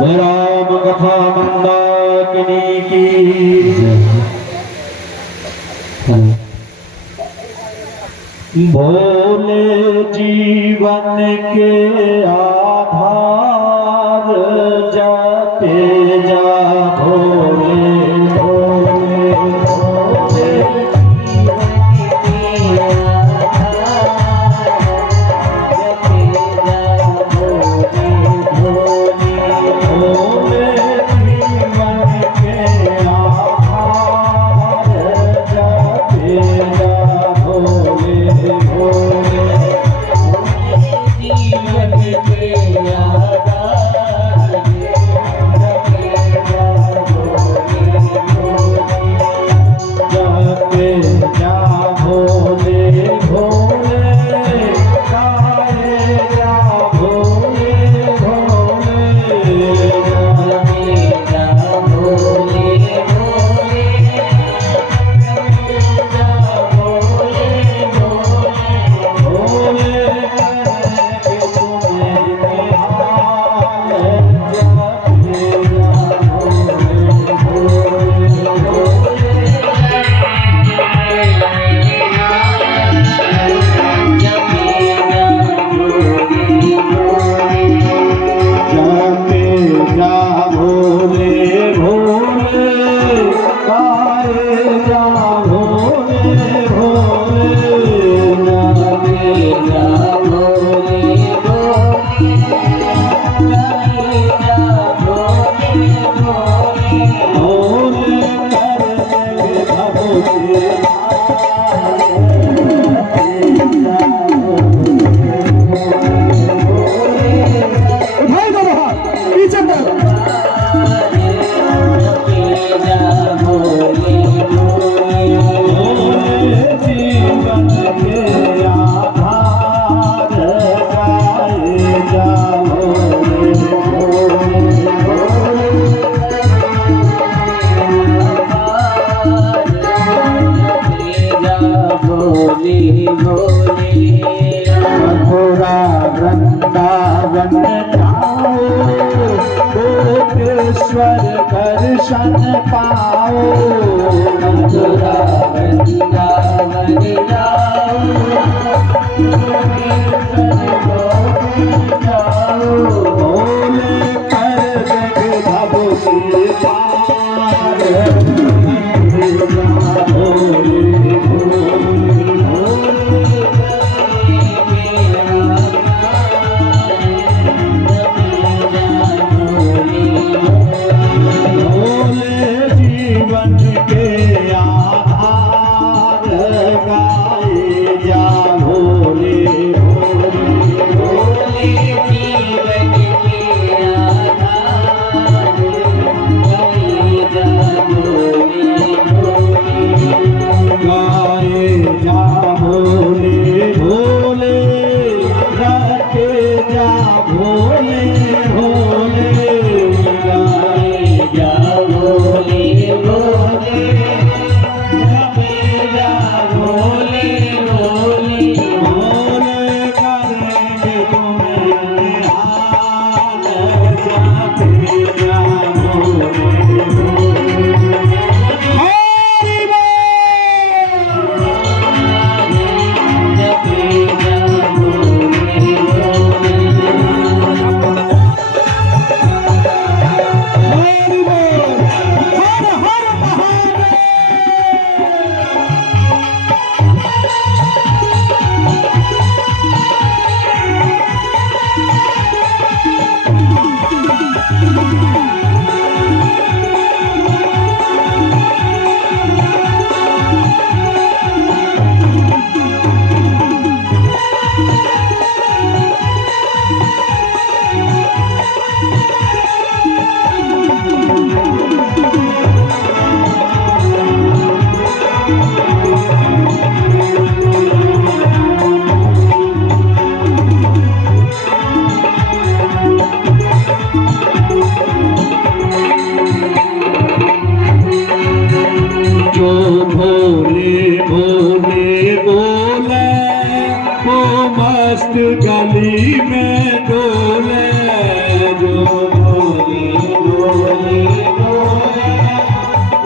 राम कथा मंदाकिनी की भोले जीवन के आधार जाते जा भोले भोले भोले मथुरा वृंदावन जाओ कोटेश्वर दर्शन पाओ मथुरा वृंदावन जाओ भोले कर जग भव से पार डोली डोले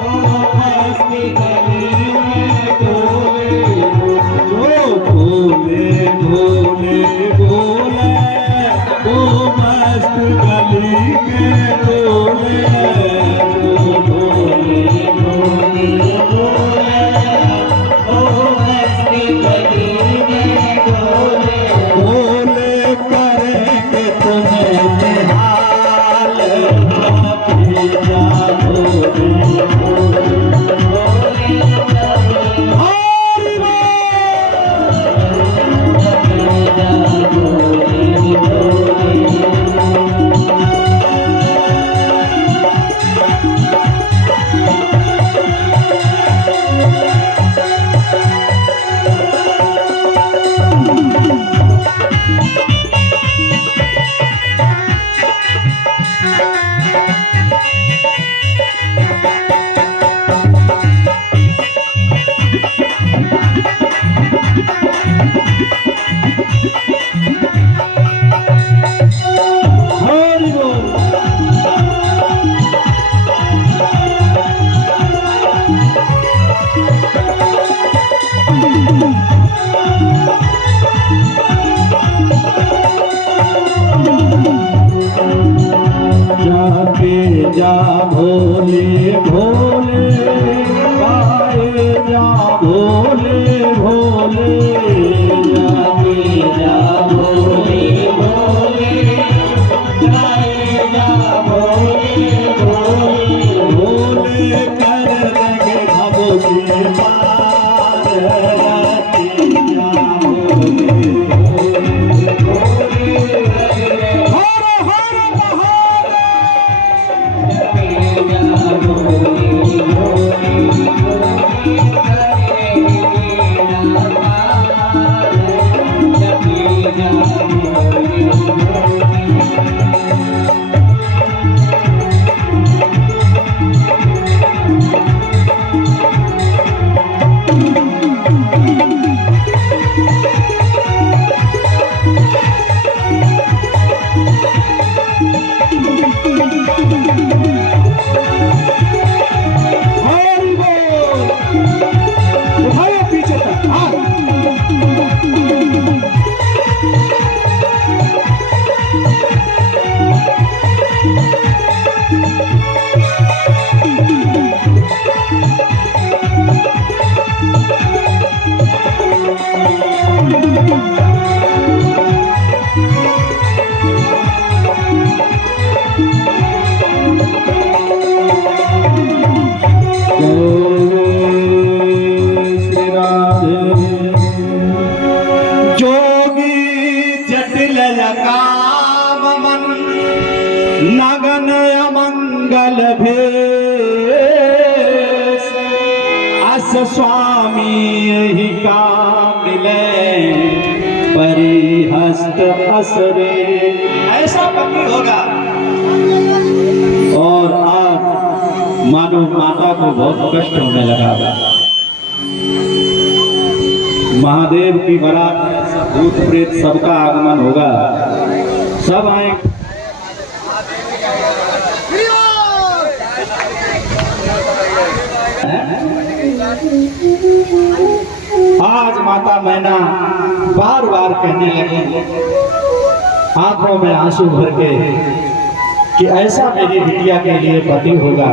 ओ मस्ती गली में डोले जो भोले भोले भोले ओ मस्त गली में डोले भोले भोले भोले ओ मस्ती गली में डोले भोले करेंगे तुम्हें निहाल जा भोले जा भोले भोले पाए जा भोले भोले जाके जा भोले भोले जाए जा भोले भोले भोले कर देंगे भवों के पार जाके जा भोले भोले लगन अमंगल भेष अस स्वामी यही का मिले परिहस्त असरे ऐसा पति होगा। और आज मानो माता को बहुत कष्ट होने लगा। महादेव की बारात में सब भूत प्रेत सबका आगमन होगा, सब आएंगे। आज माता मैना बार बार कहने लगी आंखों में आंसू भर के कि ऐसा मेरी बिटिया के लिए पति होगा।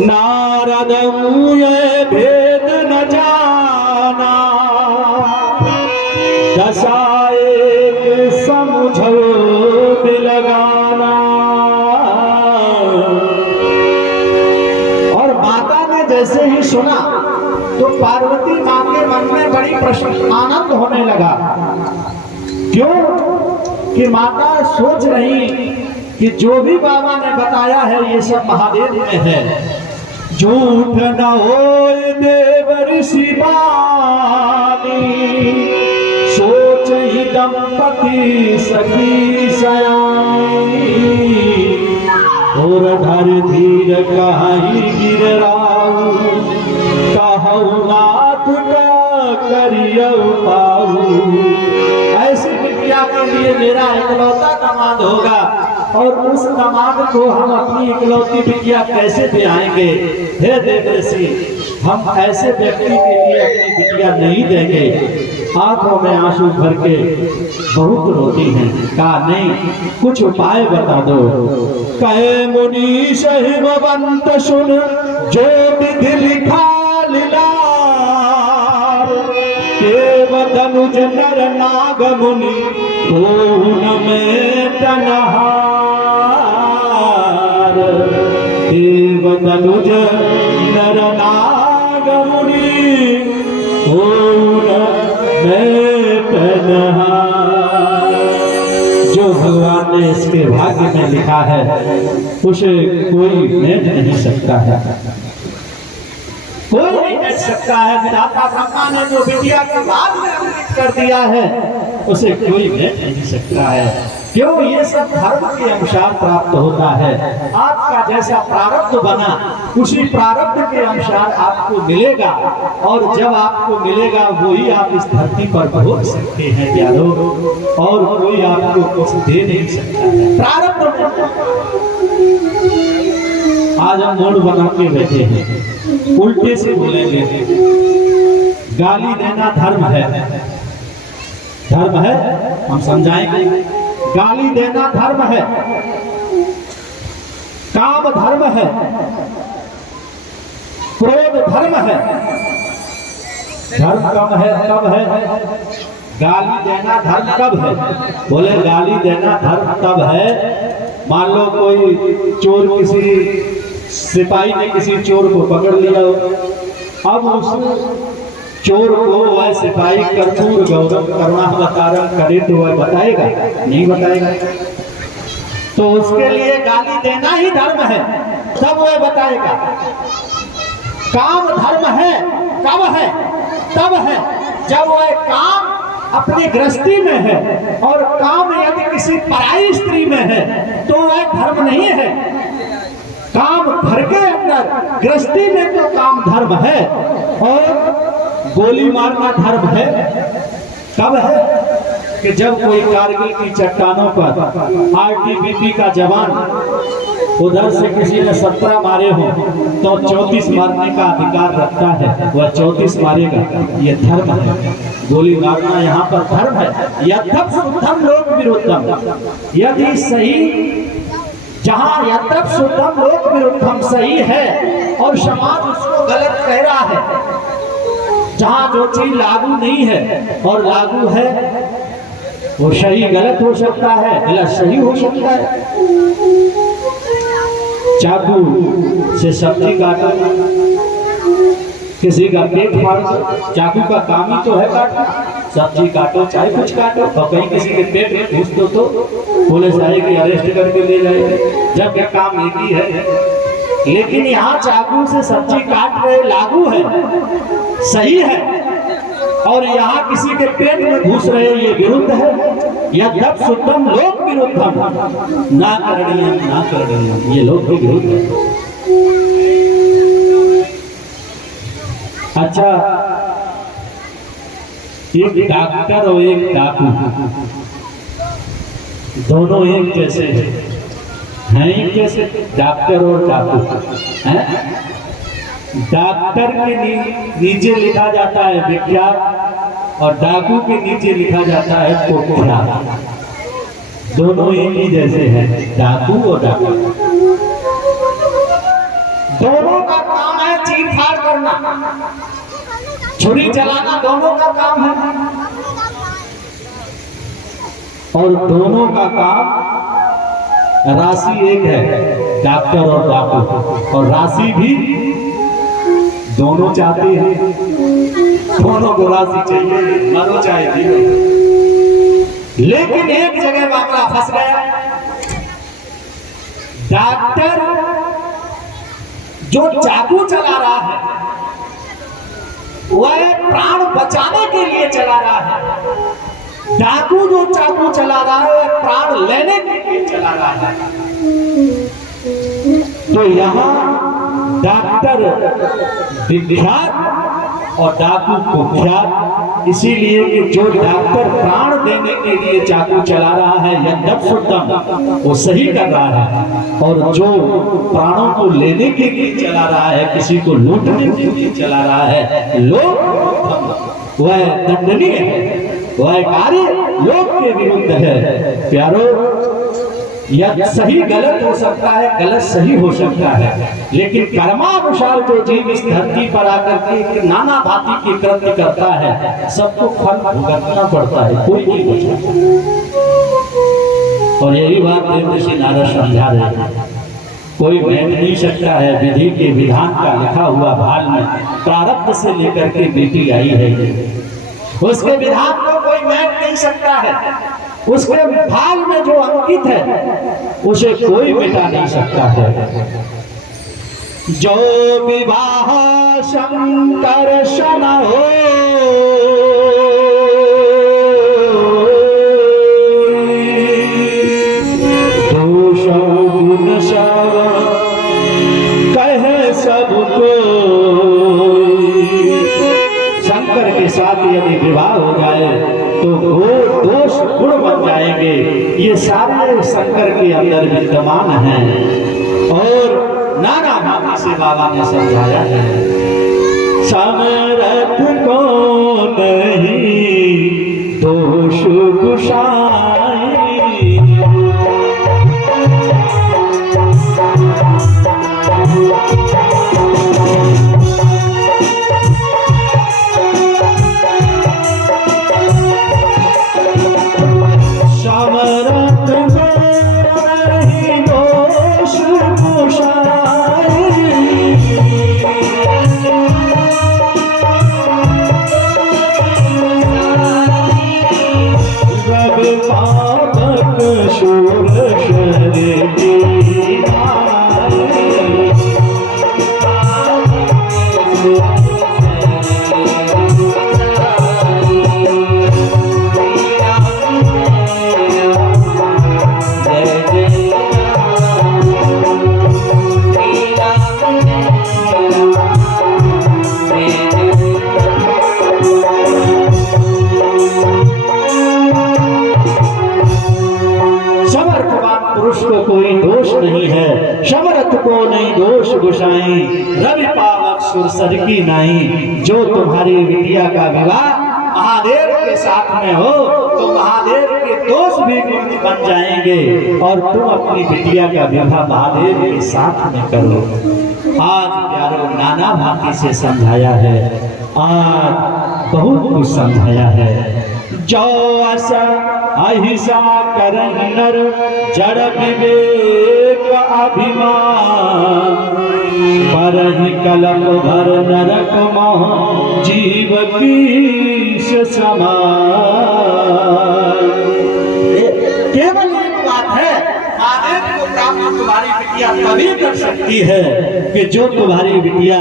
नारद ये भेद न जाना दशा एक समझो दिलगाना। और माता ने जैसे ही सुना तो पार्वती मां के मन में बड़ी आनंद होने लगा। क्यों कि माता सोच रही कि जो भी बाबा ने बताया है ये सब महादेव में है। झूठ न होए देव ऋषि बानी सोच ही दंपति सखी सयानी। और धर धीर कहीं गिर राऊ कहू नाथ का करियो पाऊ। ऐसी बिटिया के लिए मेरा इकलौता दामाद होगा और उस दामाद को हम अपनी इकलौती बिटिया कैसे ब्याएंगे? हे देवर्षि, हम ऐसे व्यक्ति के लिए अपनी बिटिया नहीं देंगे। आंखों में आंसू भर के बहुत रोती हैं। कहा नहीं, कुछ उपाय बता दो। कहे मुनीश हिमवंत सुन, जो विधि लिखा लीलार, केव धनुज नर नाग मुनि पून में तनहार। देव धनुज नर नाग मुनि पून में तनहार। जो भगवान ने इसके भाग्य में लिखा है उसे कोई मेट नहीं सकता है, कोई नहीं मिट सकता है। विधाता ब्रह्मा ने जो बिटिया के बाद में अमृत कर दिया है उसे कोई मिट नहीं सकता है। क्यों? ये सब धर्म के अनुसार प्राप्त होता है। आपका जैसा प्रारब्ध बना उसी प्रारब्ध के अनुसार आपको मिलेगा, और जब आपको मिलेगा वही आप इस धरती पर भोग सकते हैं प्यारो, और कोई आपको कुछ दे नहीं सकता है। प्रारब्ध आज हम मूड बना के बैठे हैं, उल्टे से बोलेंगे। गाली देना धर्म है, धर्म है, हम समझाएंगे। गाली देना धर्म है, काम धर्म है, क्रोध धर्म है। धर्म कब है? कब है? गाली देना धर्म कब है? बोले गाली देना धर्म तब है, मान लो कोई चोर, किसी सिपाही ने किसी चोर को पकड़ लिया, अब उस चोर को वह सिपाही कर्पूर गौरव करुणावतारम करे तो वह बताएगा? नहीं बताएगा। तो उसके लिए गाली देना ही धर्म है, तब वह बताएगा। काम धर्म है, कब है? तब है जब वह काम अपनी गृहस्थी में है, और काम यदि किसी पराई स्त्री में है तो वह धर्म नहीं है। काम घर के अंदर गृहस्थी में तो काम धर्म है, और गोली मारना धर्म है। कब है? कि जब कोई कारगिल की चट्टानों पर आईटीबीपी का जवान उधर से किसी ने 17 मारे हो तो 34 मारने का अधिकार रखता है, वह 34 मारेगा। ये धर्म है। गोली मारना यहाँ पर धर्म है। यद्यप शुद्धम लोक विरुद्धम, यदि सही, जहाँ यद्यप शुद्धम लोक विरुद्धम सही है और समाज उसको गलत कह रहा है, जहाँ जो चीज लागू नहीं है और लागू है, वो सही गलत हो सकता है, गलत सही हो सकता है। चाकू से सब्जी काटो, किसी का पेट फाड़ दो, चाकू का काम ही तो है काटना। सब्जी काटो चाहे कुछ काटो, और कहीं किसी के पेट में घुस दो तो पुलिस आएगी, अरेस्ट करके ले जाएगी, जबकि काम एक ही है। लेकिन यहाँ चाकू से सब्जी काट रहे लागू है, सही है, और यहाँ किसी के पेट में घुस रहे ये विरुद्ध है। यद्यप शुद्धम लोक विरुद्धम ना करणीयम ना करणीयम, ये लोक के विरुद्ध है। अच्छा, एक डॉक्टर और एक डाकू दोनों एक जैसे हैं, एक जैसे डॉक्टर और डाकू हैं। डॉक्टर के नीचे लिखा जाता है विख्यात, और डाकू के नीचे लिखा जाता है कुख्यात। दोनों एक ही जैसे हैं, डाकू और डाकू। दोनों का काम है चीर फाड़ करना, छुरी चलाना, दोनों का काम है। और दोनों का काम, राशि एक है, डॉक्टर और डाकू, और राशि भी दोनोदोनों चाहते हैं, दोनों को राशि चाहिए, मरो चाहे जियो। लेकिन एक जगह मामला फंस गया। डॉक्टर जो चाकू चला रहा है वह प्राण बचाने के लिए चला रहा है, डाकू जो चाकू चला रहा है वह प्राण लेने के लिए चला रहा है। तो यहाँ डॉक्टर विख्यात और डाकू कुख्यात इसीलिए कि जो डॉक्टर प्राण देने के लिए चाकू चला रहा है यद्यप वो सही कर रहा है, और जो प्राणों को लेने के लिए चला रहा है, किसी को लूटने के लिए चला रहा है, लोग वह दंडनीय है, वह कार्य लोक के विरुद्ध है। प्यारो, यह सही गलत हो सकता है, गलत सही हो सकता है, लेकिन कर्मानुसार जो जीव इस धरती पर आकर के नाना भांति के कृत्य करता है, सबको फल भुगतना पड़ता है, कोई नहीं बचता। और यही बात देव ऋषि नारद समझा रहे हैं। कोई भेद नहीं सकता है विधि के विधान का लिखा हुआ भाल में प्रारब्ध से लेकर के बेटी आई है, उसके विधान को कोई मैट नहीं सकता है, उसके भाल में जो अंकित है उसे कोई मिटा नहीं सकता है। जो विवाह संकर्षण हो दोष गुण सब कहे सबको, शंकर के साथ यदि विवाह हो जाए तो वो दोष गुण बन जाएंगे। ये सारे शंकर के अंदर विद्यमान हैं और नाना भांति से बाबा ने समझाया है। समरथ को नहीं दोष गुसाई, कोई दोष नहीं है, समरथ को नहीं दोष गुसाई, रवि पावक सुरसर की नहीं। जो तुम्हारी विद्या का विवाह महादेव के साथ में हो तो महादेव के दोष भी गुण बन जाएंगे और तुम अपनी विद्या का विवाह महादेव के साथ में करो। आज प्यारो नाना भांति से समझाया है, आज बहुत कुछ समझाया है। जो आशा अहिंसा करहि नर जड़ विवेक अभिमान, परहि कलप भर नरक मोह जीव कीस समान। केवल एक बात है, महादेव को प्राप्त तुम्हारी बिटिया तभी कर सकती है कि जो तुम्हारी बिटिया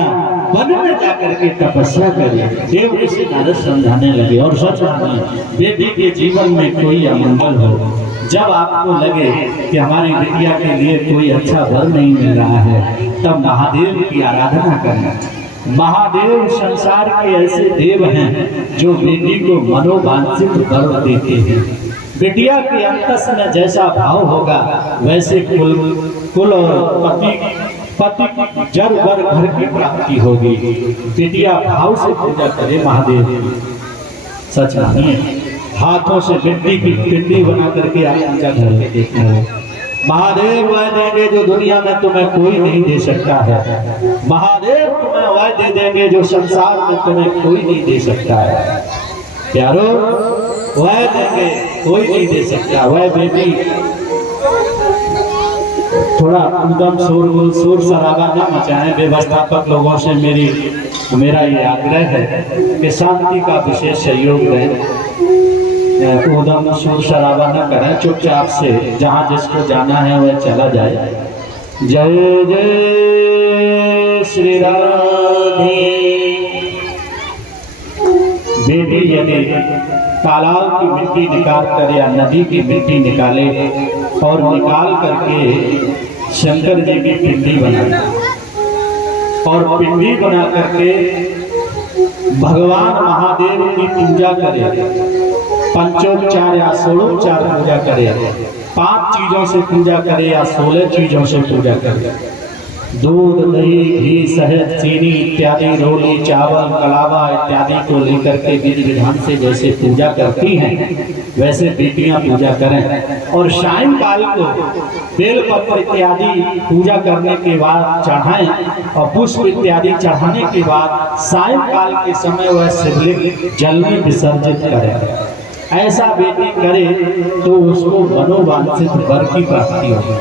वन में जाकर के तपस्या करे। देव ऋषि नारद समझाने लगे, और सच मानिए बेटी के जीवन में कोई अमंगल हो, जब आपको लगे कि हमारी बिटिया के लिए कोई अच्छा वर नहीं मिल रहा है, तब महादेव की आराधना करना। महादेव संसार के ऐसे देव हैं जो बेटी को मनोवांछित वर देते हैं। बिटिया के अंतस में जैसा भाव होगा वैसे कुल और पति की जड़ वर घर की प्राप्ति होगी। बिटिया भाव से पूजा करे महादेव की। सच मानिए, हाथों से मिट्टी की पिंडी बना करके आप पूजा करके देखना है। महादेव वह देंगे जो दुनिया में तुम्हें कोई नहीं दे सकता है। महादेव तुम्हें वह दे देंगे जो संसार में तुम्हें कोई नहीं दे सकता है। प्यारो, वह देंगे कोई नहीं दे सकता। वह बेटी थोड़ा उदम शोर शराबा न मचाएं। व्यवस्थापक लोगों से मेरा ये आग्रह है कि शांति का विशेष सहयोग दें, उदम शोर शराबा न करें, चुपचाप से जहाँ जिसको जाना है वह चला जाए। जय जय श्री राधे। बेटी यदि तालाब की मिट्टी निकाल कर या नदी की मिट्टी निकाले और निकाल करके शंकर जी की पिंडी बनाए और पिंडी बना करके भगवान महादेव की पूजा करे, पंचोपचार या षोडोपचार पूजा करे, 5 चीजों से पूजा करे या 16 चीजों से पूजा करे, दूध दही घी शहद चीनी इत्यादि रोली चावल कलावा इत्यादि को लेकर के विधि विधान से जैसे पूजा करती हैं वैसे बेटियां पूजा करें। और सायंकाल को बेलपत्र इत्यादि पूजा करने के बाद चढ़ाएं और पुष्प इत्यादि चढ़ाने के बाद सायंकाल के समय वह शिवलिंग जल में विसर्जित करें। ऐसा बेटी करे तो उसको मनोवांछित वर की प्राप्ति होगी,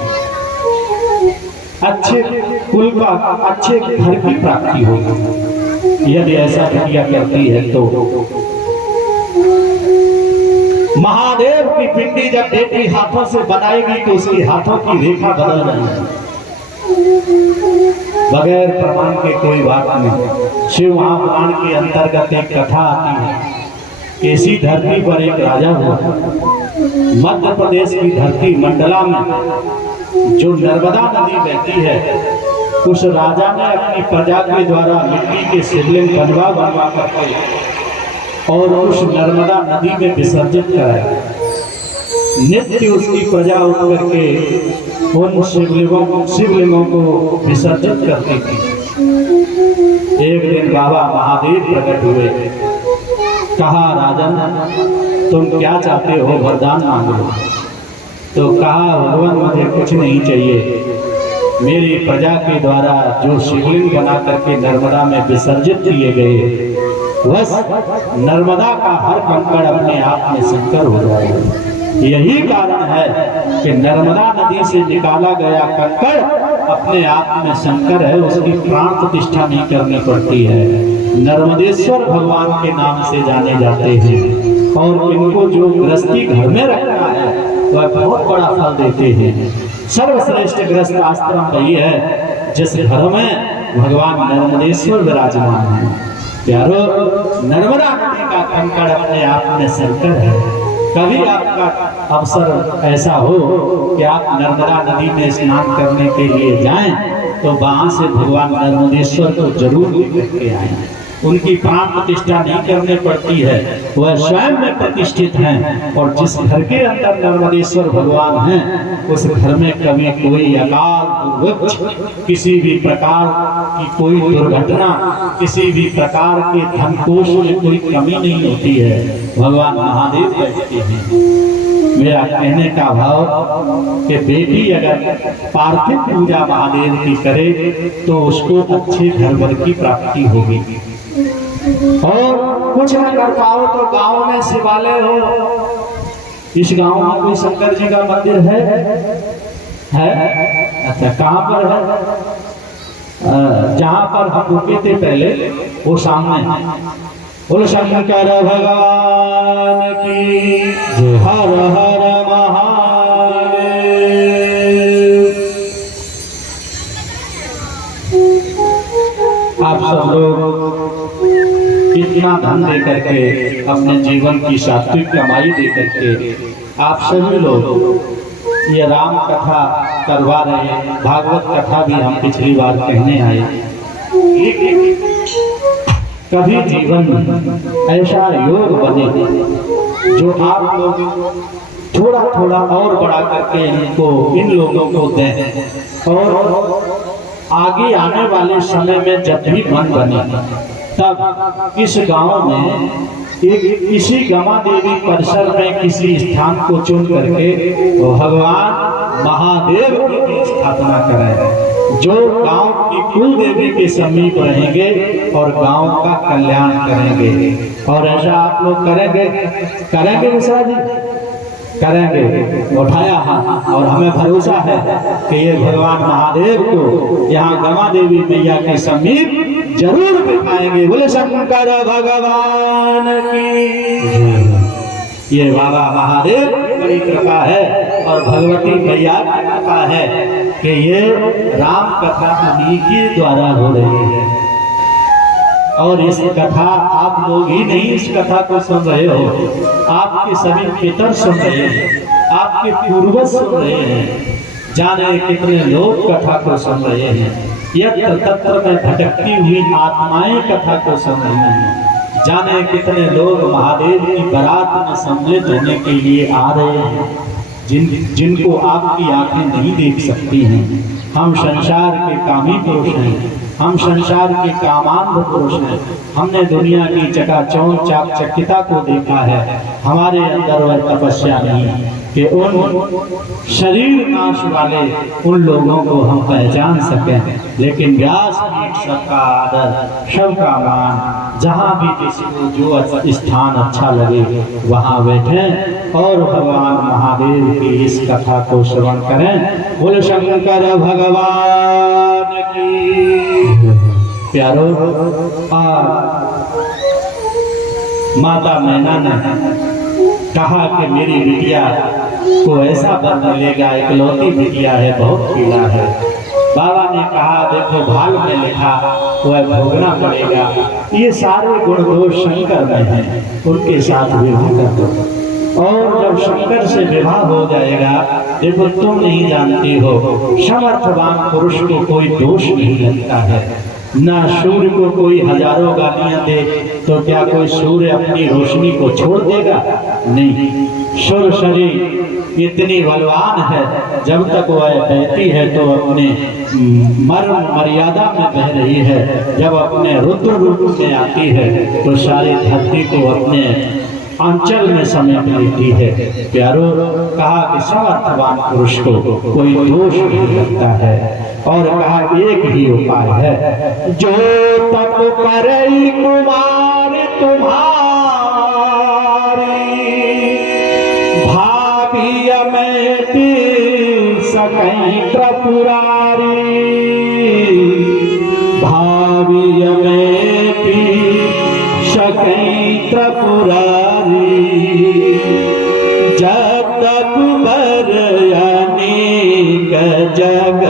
अच्छे कुल का अच्छे घर की प्राप्ति होगी यदि ऐसा बिटिया करती है तो। महादेव की पिंडी जब बेटी हाथों से बनाएगी तो उसकी हाथों की रेखा बदल जाएगी, बगैर प्रमाण के कोई बात नहीं। शिव महापुराण के अंतर्गत एक कथा आती है कि इसी धरती पर एक राजा हुआ, मध्य प्रदेश की धरती मंडला में जो नर्मदा नदी बहती है, उस राजा ने अपनी प्रजा के द्वारा मिट्टी के शिवलिंग बनवा करके और उस नर्मदा नदी में विसर्जित कराया। नित्य उसकी प्रजा उठ करके उन शिवलिंगों को विसर्जित करती थी। एक दिन बाबा महादेव प्रकट हुए, कहा राजन तुम क्या चाहते हो, वरदान मांगो। तो कहा भगवान मुझे कुछ नहीं चाहिए, मेरी प्रजा के द्वारा जो शिवलिंग बना करके नर्मदा में विसर्जित किए गए बस नर्मदा का हर कंकड़ अपने आप में शंकर हो जाए। यही कारण है कि नर्मदा नदी से निकाला गया कंकड़ अपने आप में शंकर है, उसकी प्राण प्रतिष्ठा नहीं करनी पड़ती है। नर्मदेश्वर भगवान के नाम से जाने जाते हैं और इनको जो गृहस्थी घर में रखना है वह बहुत बड़ा फल देते हैं। सर्वश्रेष्ठ गृहस्थ आश्रम वही है जिस घर में भगवान नर्मदेश्वर विराजमान है। प्यारो, नर्मदा नदी का कंकड़ अपने आप में शंकर है। कभी आपका अवसर ऐसा हो कि आप नर्मदा नदी में स्नान करने के लिए जाएं तो वहां से भगवान नर्मदेश्वर को जरूर लेकर के आएं। उनकी प्राण प्रतिष्ठा नहीं करनी पड़ती है, वह स्वयं में प्रतिष्ठित हैं। और जिस घर के अंदर नर्मदेश्वर भगवान हैं उस घर में कभी कोई अकाल दुर्भिक्ष, किसी भी प्रकार की कोई दुर्घटना, किसी भी प्रकार के धन कोष में कोई कमी नहीं होती है। भगवान महादेव कहते हैं, मेरा कहने का भाव कि बेटी अगर पार्थिव पूजा महादेव की करे तो उसको अच्छे घर वर की प्राप्ति होगी। और कुछ न कर पाओ तो गांव में शिवालय हो। इस गांव में कोई शंकर जी का मंदिर है? अच्छा, कहाँ पर है? जहाँ पर हम रुके थे पहले वो सामने। बोलो शंकर भगवान की जय। हर हर महादेव। आप सब लोग इतना धन दे करके, अपने जीवन की सात्विक कमाई दे करके आप सभी लोग ये राम कथा करवा रहे हैं। भागवत कथा भी हम पिछली बार कहने आए। कभी जीवन में ऐसा योग बने जो आप लोग थोड़ा थोड़ा और बढ़ा करके इन लोगों को दें और आगे आने वाले समय में जब भी मन बने तब इस गांव में इसी गमा देवी परिसर में किसी स्थान को चुन करके भगवान महादेव की स्थापना करें, जो गांव की कुल देवी के समीप रहेंगे और गांव का कल्याण करेंगे। और ऐसा आप लोग करेंगे मिश्रा जी? करेंगे। उठाया हाथ और हमें भरोसा है कि ये भगवान महादेव को यहाँ गमा देवी मैया के समीप जरूर दिखाएंगे। बोले शंकर भगवान की। ये बाबा महादेव की बड़ी कृपा है और भगवती मैया की कृपा है कि ये राम कथा उन्हीं के द्वारा हो रही है। और इस कथा आप लोग ही नहीं इस कथा को सुन रहे हो, आपके सभी पितर सुन रहे हैं, आपके पूर्वज सुन रहे हैं। जाने कितने लोग कथा को सुन रहे हैं। यत्र तत्र में भटकती हुई आत्माएं कथा को सुन रही हैं। जाने कितने लोग महादेव की बारात में सम्मिलित होने के लिए आ रहे हैं, जिनको आपकी आंखें नहीं देख सकती हैं। हम संसार के कामी पुरुष हैं, हम संसार के कामांध पुरुष हैं। हमने दुनिया की चकाचौंध चाकचक्यता को देखा है। हमारे अंदर वह तपस्या नहीं कि उन शरीर नाश वाले उन लोगों को हम पहचान सकें। लेकिन व्यास पीठ सबका आदर, सबका मान, जहाँ भी जिसको जो स्थान अच्छा लगे वहाँ बैठें और भगवान महादेव की इस कथा को श्रवण करें। बोल शंकर भगवान की। प्यारो, माता मैना ने कहा कि मेरी बिटिया को ऐसा वर मिलेगा, इकलौती बिटिया है, बहुत पीड़ा है। बाबा ने कहा देखो भाग में लिखा वह भोगना पड़ेगा। ये सारे गुण दोष शंकर में हैं, उनके साथ विवाह कर दो। और जब शंकर से विवाह हो जाएगा, देखो तुम नहीं जानती हो, समर्थवान पुरुष को कोई दोष नहीं लगता है। ना सूर्य को कोई हजारों गालियां दे तो क्या कोई सूर्य अपनी रोशनी को छोड़ देगा? नहीं। सूर्य शरीर इतनी बलवान है, जब तक वह बहती है तो अपने मर्यादा में बह रही है। जब अपने रुद्र रूप में आती है तो सारी धरती को अपने अंचल में समेट लेती है। प्यारो, कहा कि समर्थवान पुरुष को कोई दोष नहीं लगता है। और कहा एक ही उपाय है, जो तप करे कुमार तुम्हारी, भाभी अमेटी सकई त्रिपुरारी, भाभी अमेटी सकई त्रिपुरारी, जब तक बर अनेक जग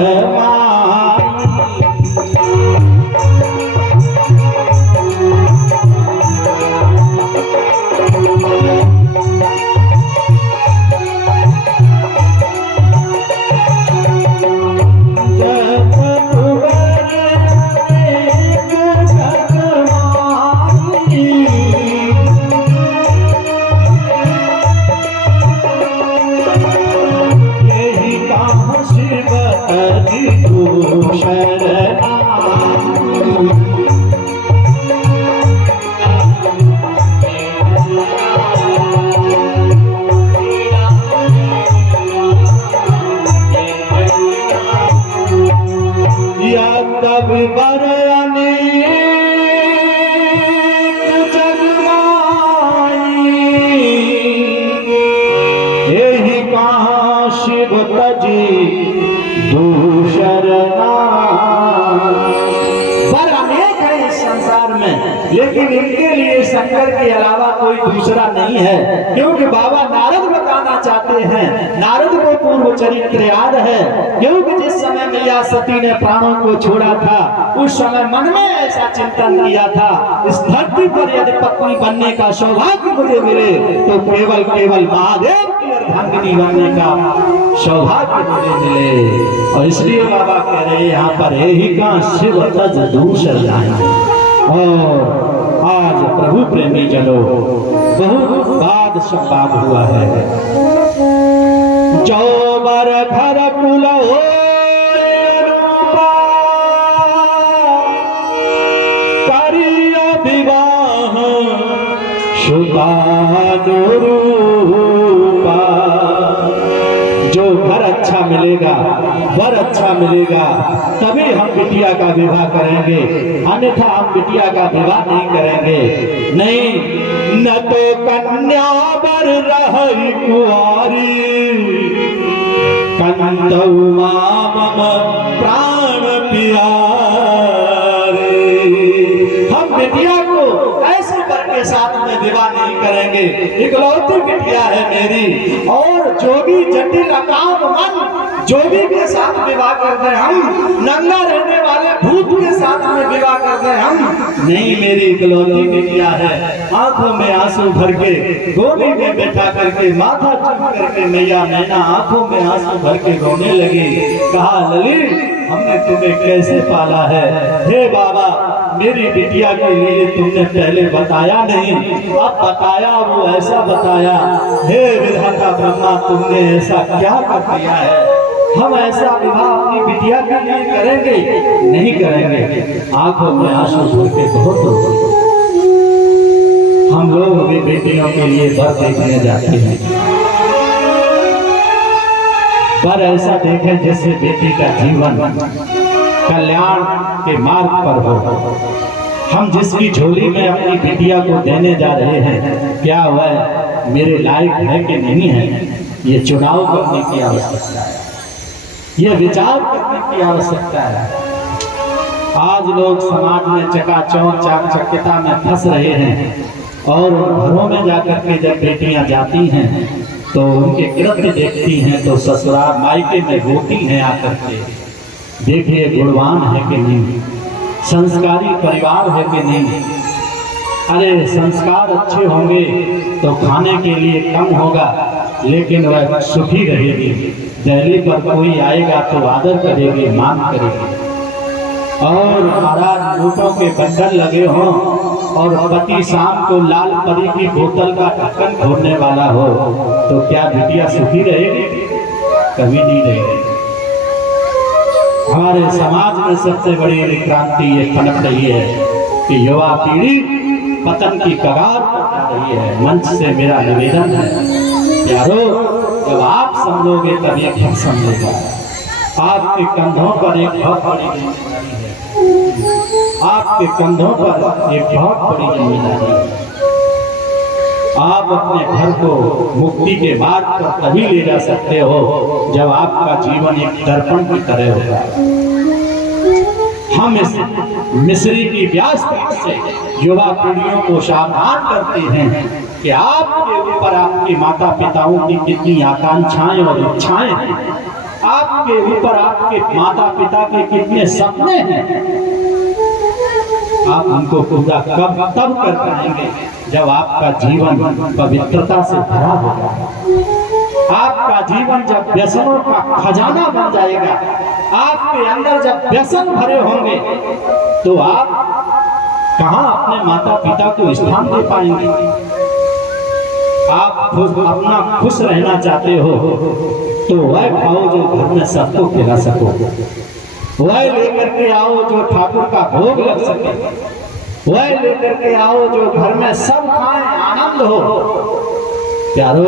लेकिन इनके लिए शंकर के अलावा कोई दूसरा नहीं है। क्योंकि बाबा नारद बताना चाहते हैं, नारद को पूर्व चरित्र याद है। क्योंकि जिस समय मैया सती ने प्राणों को छोड़ा था, उस समय मन में ऐसा चिंतन किया था, इस धरती पर यदि पत्नी बनने का सौभाग्य मुझे मिले तो केवल केवल महादेव की अर्धांगिनी बनने का सौभाग्य मुझे मिले। और इसलिए बाबा कह रहे यहाँ पर यही का शिव तज दूसर जाए। और आज प्रभु प्रेमी जनो बहुत बाद संवाद हुआ है। चौबर घर कुल हो करिया विवाह शुभानुरूपा। जो घर अच्छा मिलेगा, वर अच्छा मिलेगा, तभी हम बिटिया का विवाह करेंगे, अन्यथा हम बिटिया का विवाह नहीं करेंगे। नहीं, न तो कन्या वर रही कुआरी, कंतौ माम प्राण प्यारे। हम बिटिया को ऐसे वर के साथ में विवाह नहीं करेंगे, इकलौती बिटिया है मेरी। और जोगी जटिल अकाम मन जोगी के साथ साथ विवाह कर दें हम, नंगा रहने वाले भूत के साथ में विवाह कर दें हम। नहीं, मेरी इकलौती बिटिया है। आंखों में आंसू भर के गोदी में बैठा करके माथा चूम करके मैया नैना आंखों में आंसू भर के रोने लगी। कहा, ललित हमने तुम्हें कैसे पाला है, हे बाबा मेरी बिटिया के लिए तुमने पहले बताया नहीं, अब बताया, वो ऐसा बताया। हे विधाता ब्रह्मा, तुमने ऐसा क्या कर दिया है? हम ऐसा विवाह अपनी बिटिया के लिए करेंगे? नहीं करेंगे। आंखों में आंसू भर के बहुत रोते। हम लोग भी बेटियों के लिए वर देखने जाते हैं, पर ऐसा देखें जिससे बेटी का जीवन कल्याण के मार्ग पर हो। हम जिसकी झोली में अपनी बिटिया को देने जा रहे हैं, क्या वह मेरे लायक है कि नहीं है, ये चुनाव करने की आवश्यकता है, ये विचार करने की आवश्यकता है। आज लोग समाज में चकाचौंध चाकचक्यता में फंस रहे हैं, और घरों में जाकर के जब बेटियां जाती हैं तो उनके कृत्य देखती हैं तो ससुराल मायके में रोती हैं आकर के। देखिए गुणवान है कि नहीं, संस्कारी परिवार है कि नहीं। अरे संस्कार अच्छे होंगे तो खाने के लिए कम होगा, लेकिन वह सुखी रहेगी। दहली पर कोई आएगा तो आदर करेगी, मान करेगी। और महाराज नोटों के बंडल लगे हों और पति शाम को लाल परी की बोतल का ढक्कन खोलने वाला हो, तो क्या बिटिया सुखी रहेगी? कभी नहीं रहेगी। हमारे समाज में सबसे बड़ी विक्रांति ये पनप रही है कि युवा पीढ़ी पतन की कगार पर जा रही है। मंच से मेरा निवेदन है, यारो जब आप समझोगे तभी ठीक समझेगा। आपके कंधों पर एक बहुत बड़ी जिम्मेदारी है, आपके कंधों पर एक बहुत बड़ी जिम्मेदारी है। आप अपने घर को मुक्ति के मार्ग पर तभी ले जा सकते हो जब आपका जीवन एक दर्पण की तरह होगा। हम इस मिस्री की व्यासपीठ से युवा पीढ़ियों को सावधान करते हैं कि आपके ऊपर आपके माता पिताओं की कितनी आकांक्षाएं और इच्छाएं हैं, आपके ऊपर आपके माता पिता के कितने सपने हैं। आप उनको पूरा कब तब कर पाएंगे जब आपका जीवन पवित्रता से भरा होगा, आपका जीवन जब व्यसनों का खजाना बन जाएगा। आपके अंदर जब व्यसन भरे होंगे तो आप कहां अपने माता पिता को स्थान दे पाएंगे? आप अपना खुश रहना चाहते हो तो वह खाओ जो घर में सबको खिला सको, वह लेकर के आओ जो ठाकुर का भोग लग सके, वह लेकर के आओ जो घर में सब खाएं, आनंद हो। प्यारो,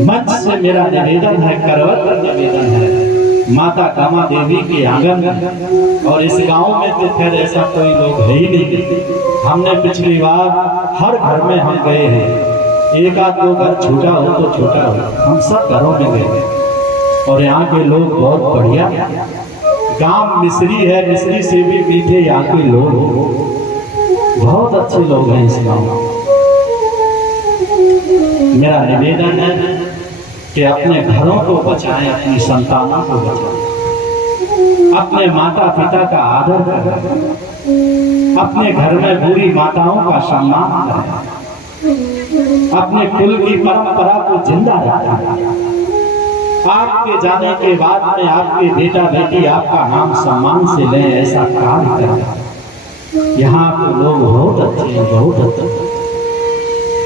मंच से मेरा निवेदन है, करवत्र निवेदन है, माता कामा देवी के आंगन में। और इस गांव में तो खैर ऐसा कोई लोग है ही नहीं। हमने पिछली बार हर घर में हम गए हैं, एक आध दो घर छोटा हो तो छोटा हो, हम सब घरों में गए और यहाँ के लोग बहुत बढ़िया। गांव मिस्री है, मिस्री से भी मीठे यहाँ के लोग, बहुत अच्छे लोग हैं इस गांव में। मेरा निवेदन है कि अपने घरों को बचाएं, अपनी संतानों को बचाएं, अपने माता पिता का आदर करें, अपने घर में बुरी माताओं का सम्मान करें, अपने कुल की परंपरा को जिंदा रखें। आपके जाने के बाद में आपके बेटा बेटी आपका नाम सम्मान से लें, ऐसा कार्य करें। यहाँ के लोग बहुत अच्छे हैं, बहुत अच्छे,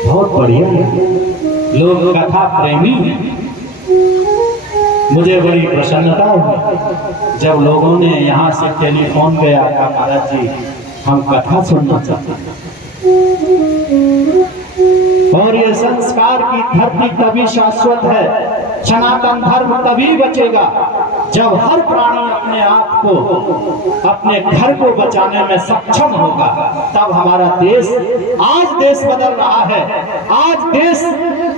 बहुत बढ़िया है, लोग कथा प्रेमी हैं। मुझे बड़ी प्रसन्नता हुई जब लोगों ने यहाँ से टेलीफोन गया, कहा महाराज जी हम कथा सुनना चाहते हैं। और ये संस्कार की धरती तभी शाश्वत है, सनातन धर्म तभी बचेगा जब हर प्राणी अपने आप को, अपने घर को बचाने में सक्षम होगा। तब हमारा देश, आज देश बदल रहा है, आज देश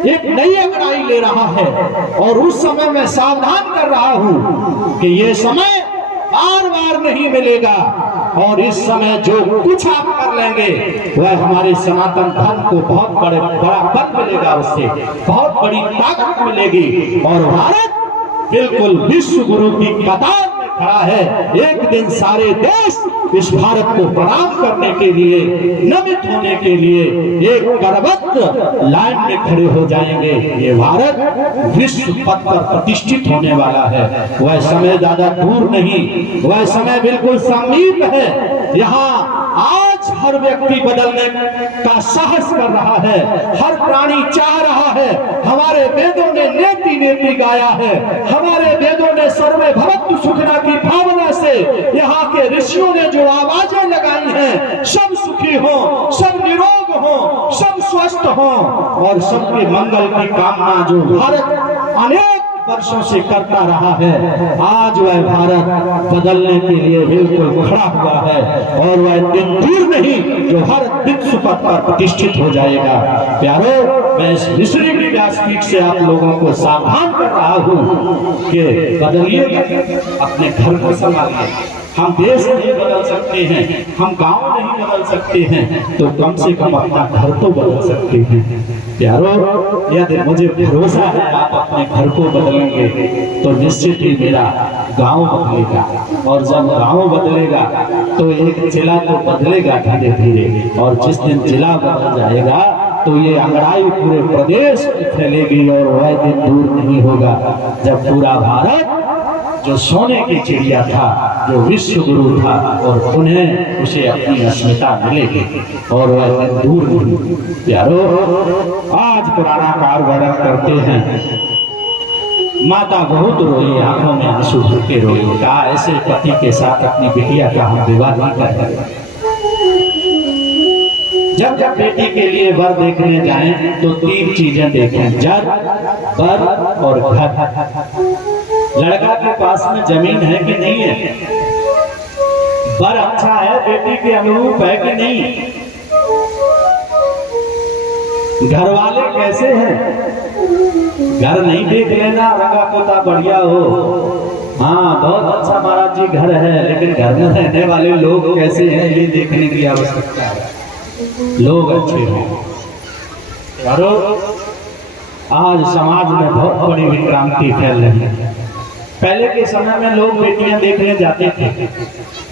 एक नई अंगड़ाई ले रहा है। और उस समय मैं सावधान कर रहा हूं कि ये समय बार बार नहीं मिलेगा, और इस समय जो कुछ आप कर लेंगे वह हमारे सनातन धर्म को बहुत बड़ा बल मिलेगा, उससे बहुत बड़ी ताकत मिलेगी। और भारत बिल्कुल विश्व गुरु की कतार में खड़ा है। एक दिन सारे देश इस भारत को प्रणाम करने के लिए, नमित होने के लिए एक करबद्ध लाइन में खड़े हो जाएंगे। ये भारत विश्व पद पर प्रतिष्ठित होने वाला है। वह समय ज्यादा दूर नहीं, वह समय बिल्कुल समीप है। यहाँ आज हर व्यक्ति बदलने का साहस कर रहा है, हर प्राणी चाह रहा है। हमारे वेदों ने नेति नेति गाया है, हमारे वेदों ने सर्वे भवन्तु सुखिनः की भावना से यहाँ के ऋषियों ने जो आवाजें लगाई हैं, सब सुखी हो, सब निरोग हो, सब स्वस्थ हो और सबके मंगल की कामना जो भारत अनेक वर्षों से करता रहा है, आज वह भारत बदलने के लिए बिल्कुल खड़ा हुआ है और वह दिन दूर नहीं जो भारत विश्व पद पर प्रतिष्ठित हो जाएगा। प्यारो, मैं इस मिस्री की व्यासपीठ से आप लोगों को सावधान कर रहा हूँ कि बदलिएगा, अपने घर को संभालिए। हम देश नहीं बदल सकते हैं, हम गांव नहीं बदल सकते हैं, तो कम से कम अपना घर तो बदल सकते हैं। प्यारो, यदि मुझे भरोसा है आप अपने घर को बदलेंगे तो निश्चित ही मेरा गांव बदलेगा, और जब गांव बदलेगा तो एक जिला तो बदलेगा धीरे धीरे, और जिस दिन जिला बदल जाएगा तो ये अंगड़ाई पूरे प्रदेश में फैलेगी और वह दिन दूर नहीं होगा जब पूरा भारत जो सोने की चिड़िया था, जो विश्व गुरु था, और उन्हें उसे अपनी अस्मिता मिलेगी और वह दिन दूर नहीं। प्यारो, आज पुराना काल वर्णन करते हैं, माता बहुत रोई, आंखों में आंसू भर के रोई, कहा ऐसे पति के साथ अपनी बिटिया का हम विवाह नहीं करते। जब जब बेटी के लिए वर देखने जाएं तो 3 चीजें देखें, जर, बर और घर। लड़का के पास में जमीन है कि नहीं है, बर अच्छा है, बेटी के अनुरूप है कि नहीं, घर वाले कैसे हैं, घर नहीं देख लेना रंगा पोता बढ़िया हो, हाँ बहुत अच्छा महाराज जी घर है, लेकिन घर में रहने वाले लोग कैसे हैं ये देखने की आवश्यकता है। लोग अच्छे हैं। यारो, आज समाज में बहुत बड़ी विक्रांति फैल रही है। पहले के समय में लोग बेटियां देखने जाते थे,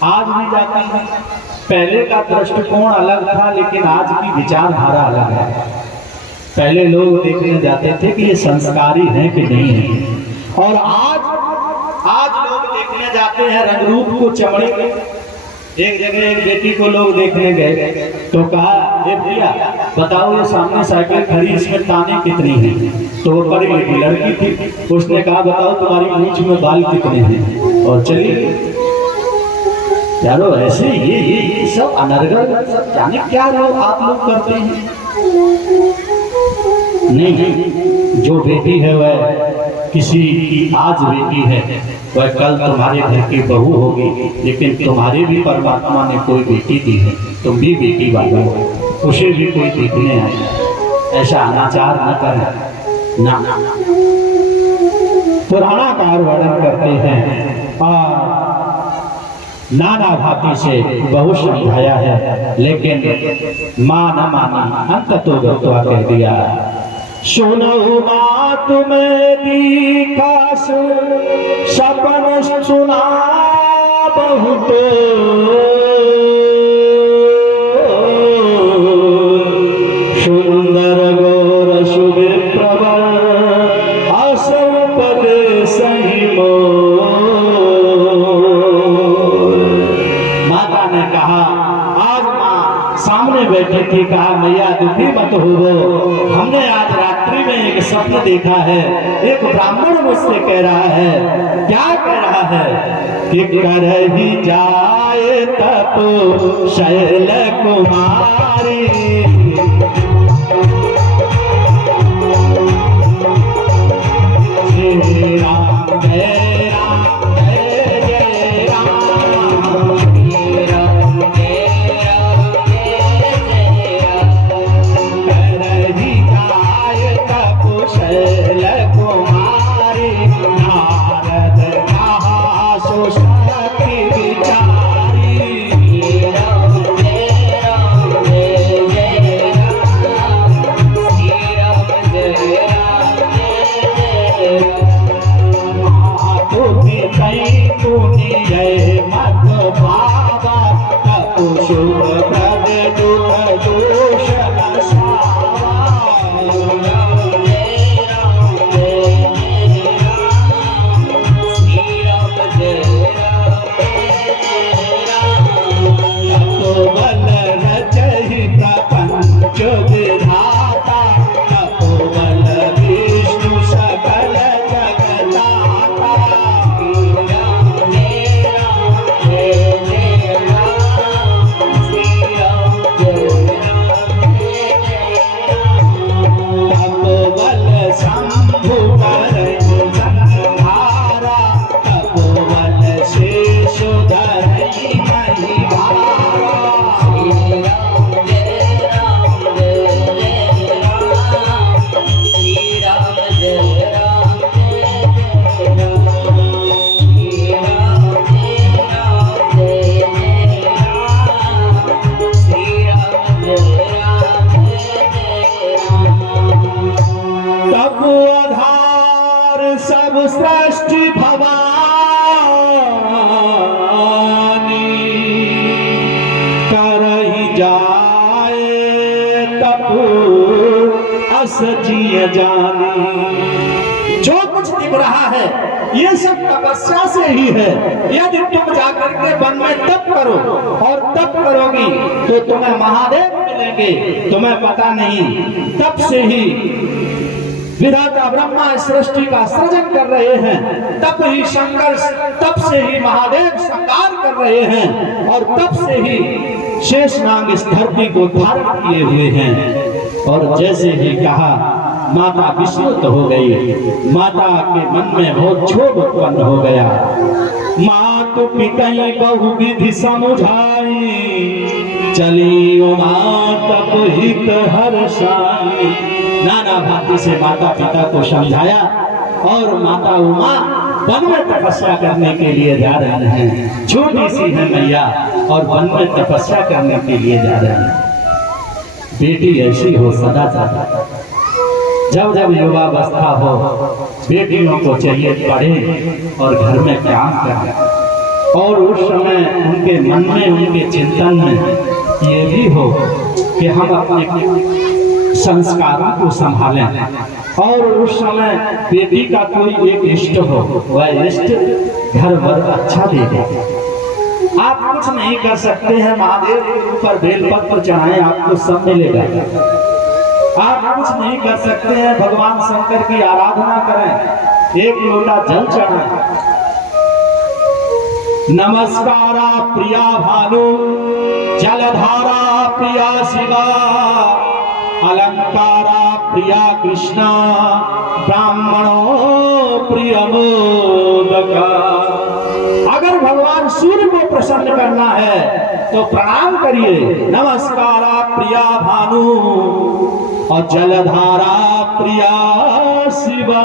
आज भी जाते हैं। पहले का दृष्टिकोण अलग था, लेकिन आज की विचारधारा अलग है। पहले लोग देखने जाते थे कि ये संस्कारी हैं कि नहीं है, और आज लोग देखने जाते हैं रंग रूप को, चमड़े को। एक जगह एक बेटी को लोग देखने गए तो कहा, भैया बताओ ये सामने साइकिल खड़ी, इसमें ताने कितनी हैं? तो वो पढ़ी लिखी लड़की थी, उसने कहा बताओ तुम्हारी मूंछ में बाल कितने हैं, और चलिए। यारो, ऐसे ये सब अनर्गल सब जाने क्या लोग आप लोग करते हैं। नहीं, जो बेटी है वह किसी की आज बेटी है, वह कल तुम्हारे घर की बहू होगी, लेकिन तुम्हारे भी परमात्मा ने कोई बेटी दी है, तुम भी बेटी वाले हो, उसे भी कोई देखने आए। ऐसा अनाचार न करना ना। पुराना काल वर्णन करते हैं और नाना भांति से बहुत समझाया है, लेकिन मां न मानी, अंत तो गत्वा कह दिया। सुनो मात मेरी काश सपन सुना बहुत, सुंदर गौर शुभे प्रवर असव पदे सही मोर। माता ने कहा, आज माँ सामने बैठी थी, कहा मैया दुखी मत हो, हमने आज रात्रि में एक स्वप्न देखा है। एक ब्राह्मण मुझसे कह रहा है, क्या कह रहा है कि कर ही जाए तप शैल कुमारी, श्री राम जय राम जय जय राम, श्री राम जय राम जय जय राम। शैल कुमारी नारद कहा सुशक्ति विचारी, राम जय राम जय जय राम, श्री राम जय राम जय जय राम। भई तूनी ये मत बाबा तब शुभ प्रद दुख दोष नसावा। तपोबल रचहि प्रपंच विधाता तपोबल विष्णु सकल जगदाता। तपोबल शंभु करहि संहारा तपोबल शेष धरहि महिभारा। तब आधार सब सृष्टि भवानी करहि जाए तपु अस जिय जानी। जो कुछ दिख रहा है ये सब तपस्या से ही है। यदि तुम जाकर के वन में तप करो और तप करोगी तो तुम्हें महादेव मिलेंगे। तुम्हें पता नहीं तप से ही विधाता ब्रह्मा सृष्टि का सृजन कर रहे हैं, तप ही शंकर, तप से ही महादेव संहार कर रहे हैं और तप से ही शेषनाग इस धरती को धारण किए हुए हैं। और जैसे ही कहा माता विस्मित हो गई। माता के मन में बहुत क्षोभ उत्पन्न हो गया। मातु पितई बहु विधि समुझाई चली उमा तप हित हर्षाई। नाना भांति से माता पिता को समझाया और माता उमा वन में तपस्या करने के लिए जा रहे हैं। छोटी सी है मैया और वन में तपस्या करने के लिए जा रहे हैं। बेटी ऐसी हो सदा चाहता। जब जब युवावस्था हो बेटियों को चाहिए पढ़े और घर में काम करें। और उस समय उनके मन में उनके चिंतन में ये भी हो कि हम अपने संस्कारों को संभालें। और उस समय बेटी का कोई एक इष्ट हो, वह इष्ट घर भर अच्छा दे दे। आप कुछ नहीं कर सकते हैं, महादेव के ऊपर बेलपत्र चढ़ाएं आपको सब मिलेगा। आप कुछ नहीं कर सकते हैं, भगवान शंकर की आराधना करें, एक लोटा जल चढ़ाएं। नमस्कारा प्रिया भानु जलधारा प्रिया शिवा अलंकारा प्रिया कृष्णा ब्राह्मणों प्रिय मोदका। अगर भगवान सूर्य को प्रसन्न करना है तो प्रणाम करिए। नमस्कारा प्रिया भानु और जलधारा प्रिया शिवा।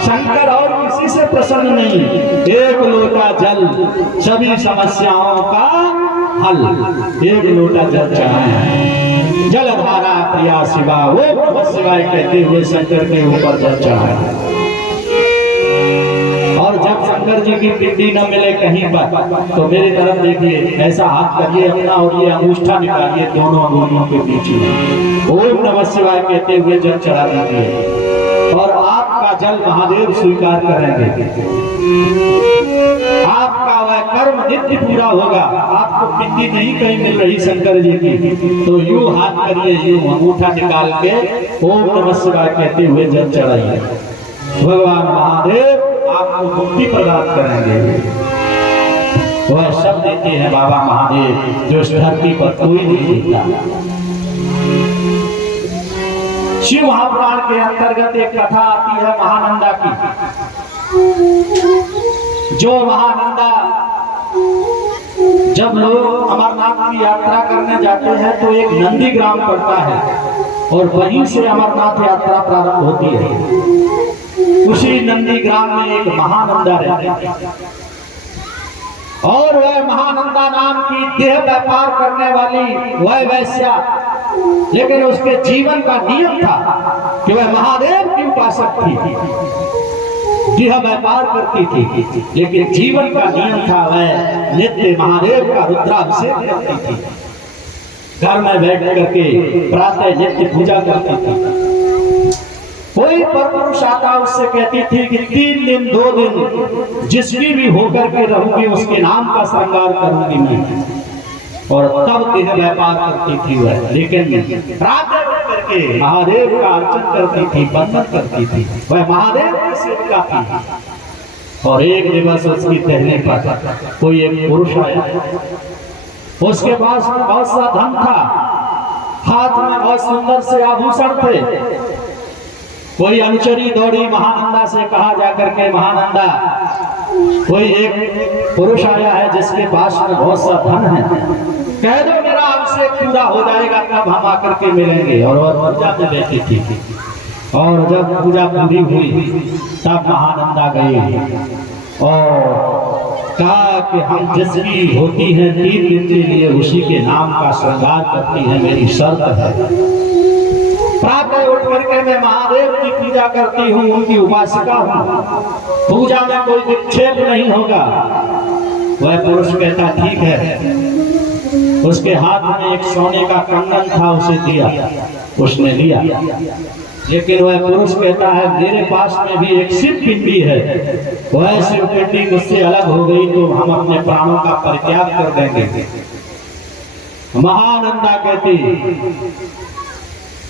शंकर और किसी से प्रसन्न नहीं, एक लोटा जल सभी समस्याओं का हल। एक लोटा जल चढ़ाएं। जलधारा प्रिया शिवा, वो शिवाय कहते हुए शंकर के ऊपर जल चढ़ाएं। और जब शंकर जी की पिंडी न मिले कहीं पर तो मेरी तरफ देखिए, ऐसा हाथ करिए अपना और ये अंगूठा निकालिए दोनों अंगुलियों के बीच में, ओम नमः शिवाय कहते हुए जल चढ़ा दीजिए और आपका जल महादेव स्वीकार करेंगे। आपका वह कर्म नित्य पूरा होगा। आपको पिंडी नहीं कहीं मिल रही शंकर जी की तो यूं हाथ करिए, यूं अंगूठा निकाल के ओम नमः शिवाय कहते हुए जल चढ़ाइए। भगवान महादेव आपको मुक्ति प्रदान करेंगे। वह सब देते हैं बाबा महादेव जो इस धरती पर कोई नहीं देता। शिव महापुराण के अंतर्गत एक कथा आती है महानंदा की। जो महानंदा जब लोग अमरनाथ की यात्रा करने जाते हैं तो एक नंदी ग्राम पड़ता है और वहीं से अमरनाथ यात्रा प्रारंभ होती है। उसी नंदी ग्राम में एक महानंदा रहती है और वह महानंदा नाम की देह व्यापार करने वाली वह वैश्या, लेकिन उसके जीवन का नियम था कि वह महादेव की उपासक थी। यह व्यापार करती थी, लेकिन जीवन का नियम था वह नित्य महादेव का रुद्राभिषेक करती थी। घर में बैठ करके प्रातः नित्य पूजा करती थी। कोई परपुरुष आता उससे कहती थी कि 3 दिन 2 दिन जिसकी भी होकर के रहूंगी उसके नाम का श्रृंगार करूंगी मैं, और तब यह व्यापार करती थी वह। लेकिन प्रातः करके महादेव का अर्चन करती थी, वंदन करती थी, वह महादेव की सेविका थी। और एक दिवस उसकी कहने पर कोई एक पुरुष आया, उसके पास में बहुत सा धन था, हाथ में बहुत सुंदर से आभूषण थे। कोई अनुचरी दौड़ी महानंदा से कहा जाकर के, महानंदा कोई एक पुरुष आया है जिसके पास में बहुत सा धन है, कह दो मेरा अभिषेक पूरा हो जाएगा तब हम आकर के मिलेंगे। और वह पूजा में बैठी थी, और जब पूजा पूरी हुई तब महानंदा गई और कहा कि हम जिसकी होती है 3 दिन के लिए उसी के नाम का श्रृंगार करती है, मेरी शर्त है। प्रातः उठ करके मैं महादेव की पूजा करती हूँ, उनकी उपासिका हूँ, पूजा में कोई विक्षेप नहीं होगा। वह पुरुष कहता ठीक है। उसके हाथ में एक सोने का कंगन था, उसे दिया, उसने लिया। लेकिन वह पुरुष कहता है मेरे पास में भी एक शिव पिंडी है, वह शिव पिंडी मुझसे अलग हो गई तो हम अपने प्राणों का परित्याग कर देंगे। महानंदा कहती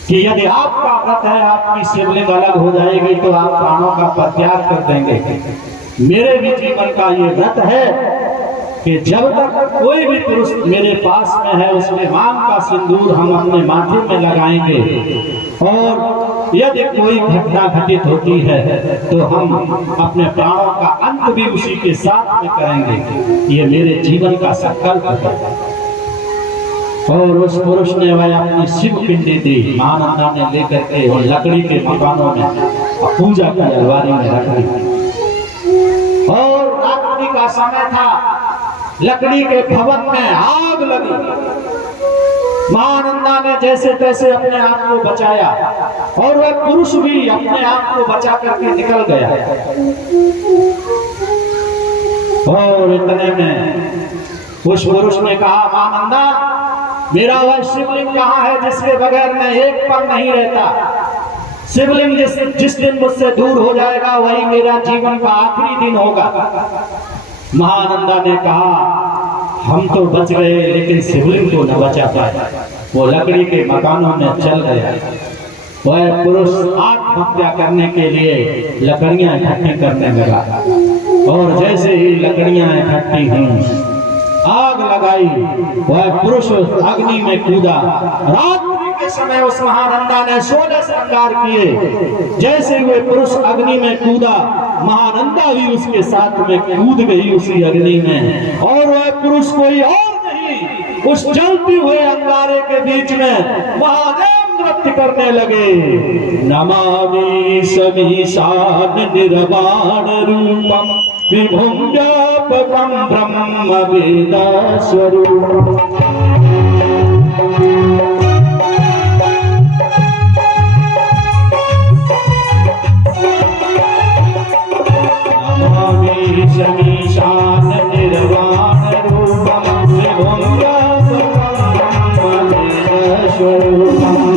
कि यदि आपका व्रत है आपकी शिवलिंग अलग हो जाएगी तो आप प्राणों का परित्याग कर देंगे। मेरे भी जीवन का ये व्रत है कि जब तक कोई भी पुरुष मेरे पास में है उसके मांग का सिंदूर हम अपने माथे में लगाएंगे, और यदि कोई घटना घटित होती है तो हम अपने प्राणों का अंत भी उसी के साथ में करेंगे। ये मेरे जीवन का संकल्प है। और उस पुरुष ने वह अपनी शिव पिंडी दी, महानंदा ने लेकर के और लकड़ी के मकानों में पूजा की अलमारी में रख दी। और रात्रि का समय था, लकड़ी के भवन में आग लगी। महानंदा ने जैसे तैसे अपने आप को बचाया, और वह पुरुष भी अपने आप को बचा करके निकल गया। और इतने में उस पुरुष ने कहा महानंदा मेरा वह शिवलिंग कहाँ है जिसके बगैर मैं एक पल नहीं रहता। शिवलिंग जिस दिन मुझसे दूर हो जाएगा वही मेरा जीवन का आखिरी दिन होगा। महानंदा ने कहा हम तो बच गए लेकिन शिवलिंग को न बचा पाए। वो लकड़ी के मकानों में चल गया। वह पुरुष आत्महत्या करने के लिए लकड़ियां इकट्ठी करने लगा, और जैसे ही लकड़ियां इकट्ठी हुई आग लगाई, वह पुरुष अग्नि में कूदा। रात्रि के समय उस महानंदा ने 16 श्रृंगार किए। जैसे हुए पुरुष अग्नि में कूदा, महानंदा भी उसके साथ में कूद गई उसी अग्नि में, और वह पुरुष कोई और नहीं, उस जलते हुए अंगारे के बीच में महादेव नृत्य करने लगे। नमामि समीशान निर्वाण रूपम विभुं व्यापकं ब्रह्म वेद स्वरूपम्। नमामि समीशान निर्वाण रूपं विभुं व्यापकं ब्रह्म वेद स्वरूपम्।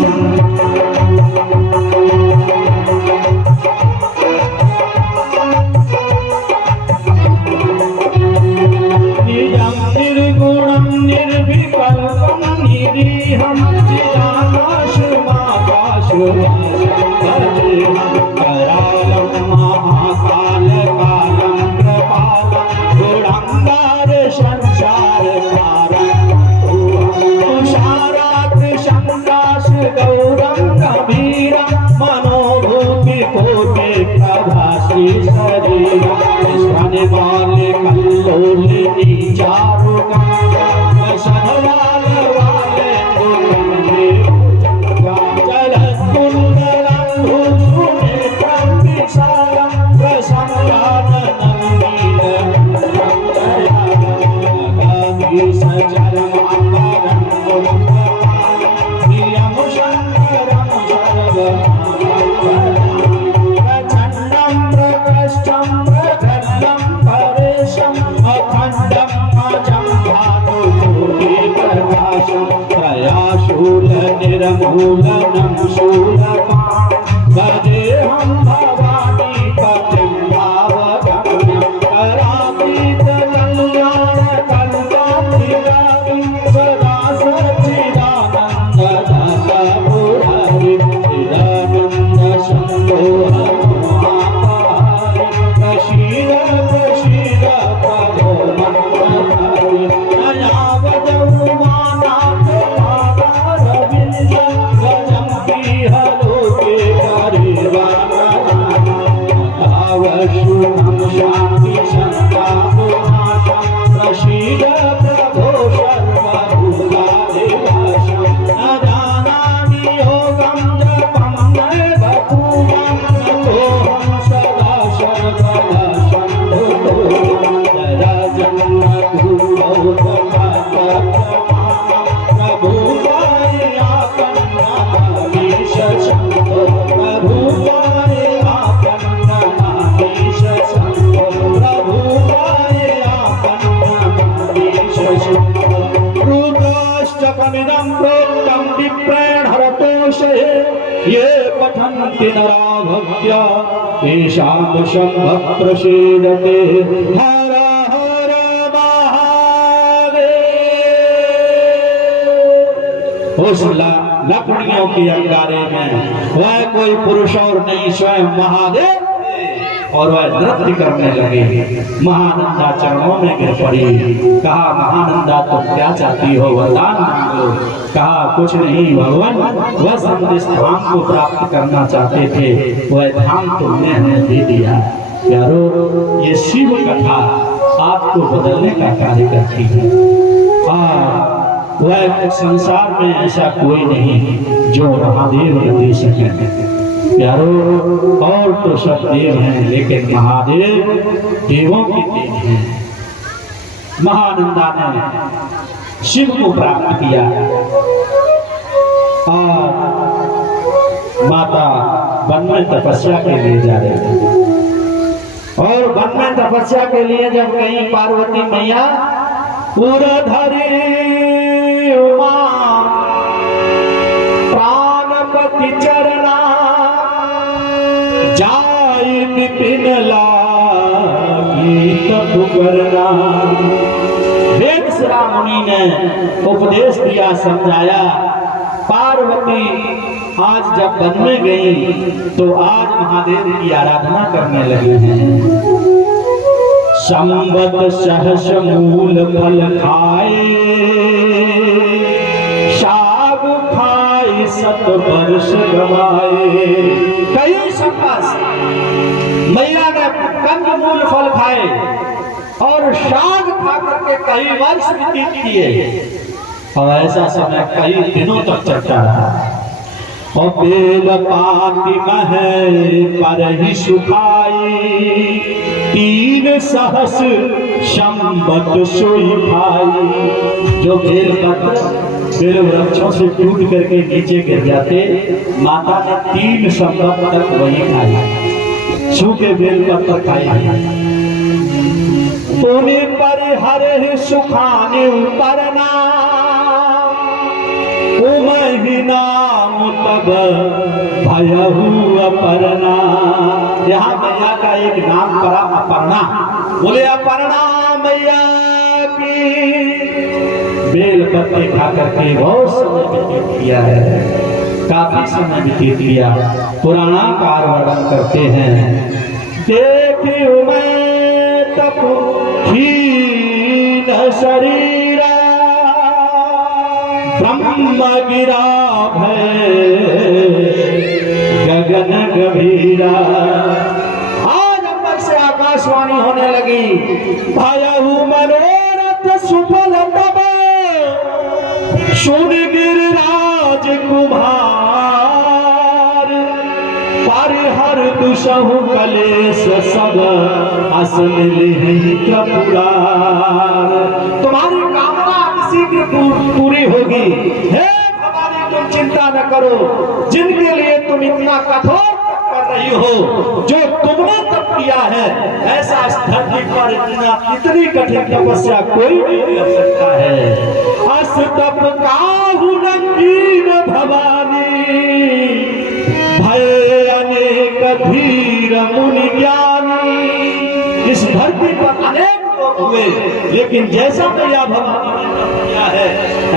निर्गुणं निर्विकल्पं निरीहं करालं महाकालकालं कृपालं गुणांगार संसारकारं तुषारात् शङ्काश गौरं गभीरं मनोभूतिकोटि प्रभासी शरीरं स्तनवाले कल्लोलिनी चारुकं सनवाल वाले प्रचंडं प्रकष्टं अखंडम अजं भानुकोटि प्रकाशं त्रयाशूल निर्मूलनं शूलपाणिं भजेऽहं भवानी पतिं भावगम्यं करातीत कल्याण कल्पातिगामिं सदा सच्चिदानन्द मुरारी चिदानन्द शम्भो महापारि प्रसीद प्रसीद प्रभो मंगलहारि नयावजौमानाथ पादारविन्द भजन्ति हलोके परिवारनावशुभं शान्ति सन्तापनाशं प्रसीद प्रभो सर्वभूताधिवासं न जानामि योगं जपं नैव पूजां नतोऽहं सदा सर्वदा सन्मुखो यदा जन्मभूमौ तथा प्रभुवाय आपन्ननामीश शम्भो प्रभुवाय आपन्ननामीश शम्भो प्रभुवाय आपन्ननामीश शम्भो रुद्राष्टकमिदं प्रोक्तं विप्रेण हरतोषये ये पठन्ति नरा भक्त्या तेषां शम्भः प्रसीदते हर हर महादेव। उस लकड़ियों के अंगारे में वह कोई पुरुष और नहीं स्वयं महादेव और वह नृत्य करने लगे। महानंदा चरणों में गिर पड़ी। कहा महानंदा तुम क्या चाहती हो वरदान मांगो। कहा कुछ नहीं भगवान, वह संदेश धाम को प्राप्त करना चाहते थे, वह धाम तुमने हमें दे दिया। प्यारो, ये शिव कथा आपको बदलने का कार्य करती है और वह संसार में ऐसा कोई नहीं जो महादेव ने दे सके। प्यारो, और तो सब देव हैं लेकिन महादेव देवों के देव हैं। महानंदा ने शिव को प्राप्त किया और माता वन में तपस्या के लिए जा रही थी। और वन में तपस्या के लिए जब गई पार्वती मैया, उरधरी उमा प्राणपति चरना जाई विपिन लागी तप करना। वेदसरा मुनि ने उपदेश दिया, समझाया। पार्वती आज जब वन में गई तो आज महादेव की आराधना करने लगे हैं। संवत सहस मूल फल खाए, शाग खाए सत वर्ष गवाए। कई संवत मैया ने कंद मूल फल खाए और शाग खा करके कई वर्ष व्यतीत किए और ऐसा समय कई दिनों तक चलता रहा। और बेल पाती मह पर ही सुखाई, 3 सहस संवत सोई भाई। जो बेल पत्र बेल वृक्षों से टूट करके नीचे गिर जाते, माता ने 3 संवत तक वही खाई, सूखे बेल पत्र खाए। पुण्य पर हरे सुखाने उतरना, उमहि नाम तब भयहु अपर्णा। यहाँ मैया का एक नाम पड़ा अपर्णा। बोले अपर्णा मैया की। बेल पत्ते खा करके बहुत समय व्यतीत किया है, काफी समय व्यतीत किया। पुराणाकार वर्णन करते हैं, देखी मैं तप हीन शरीरा, ब्रह्म गिरा भय गगन गभीरा। आज अंबर से आकाशवाणी होने लगी, भयहु मनोरथ सुफल तब सुन गिरिराज कुमार। परिहर दुसहु कलेश सब असन त्रिपुरार। तुम्हारी कामना शीघ्र पूरी होगी। हे भवानी, तुम चिंता न करो, जिनके लिए तुम इतना कठोर कर रही हो जो तुमने तप किया है, ऐसा इस धरती पर इतनी कठिन तपस्या कोई नहीं कर सकता है। अस तप काहू न कीन भवानी, भय अनेक धीर मुनि ज्ञानी। इस धरती पर अनेक लोग हुए, लेकिन जैसा मैया भवानी ने तप किया है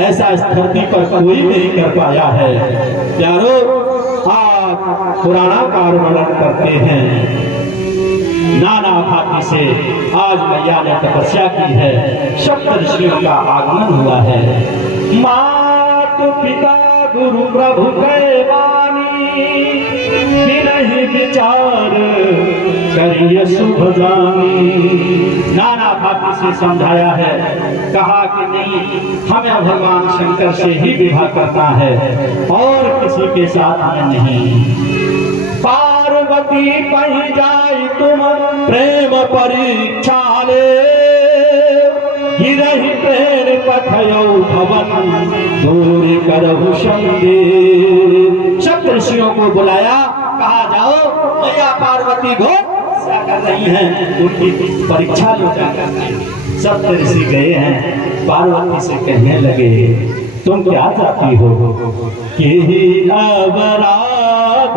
ऐसा इस धरती पर कोई नहीं कर पाया है। प्यारो, आज पुराणाकार वर्णन करते हैं, नाना भांति से आज मैया ने तपस्या की है, सप्त ऋषियों का आगमन हुआ है। मात पिता गुरु प्रभु कै वाणी, बिनहि विचार करिय शुभ जानी। नाना भांति से समझाया है, कहा कि नहीं, हमें भगवान शंकर से ही विवाह करना है और किसी के साथ में नहीं। पार्वती पही जाई तुम प्रेम परीक्षा ले, गिरहि प्रेर पथयौ भवन दूर करहु संदेह। सब ऋषियों को बुलाया, कहा जाओ मैया पार्वती को क्या कर रही हैं, उनकी परीक्षा लो जाकर। सब ऋषि गए हैं, पार्वती से कहने लगे तुम क्या चाहती हो, कि अवराध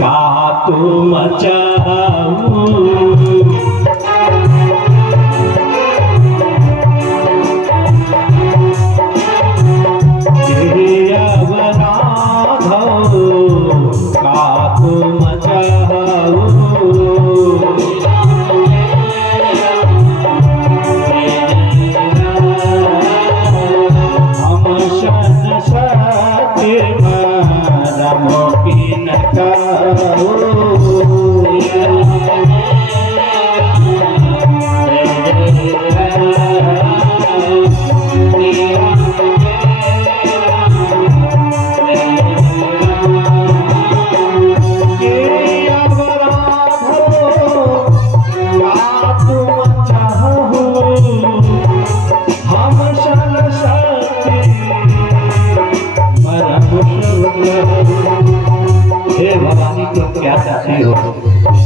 का तुम चाहो,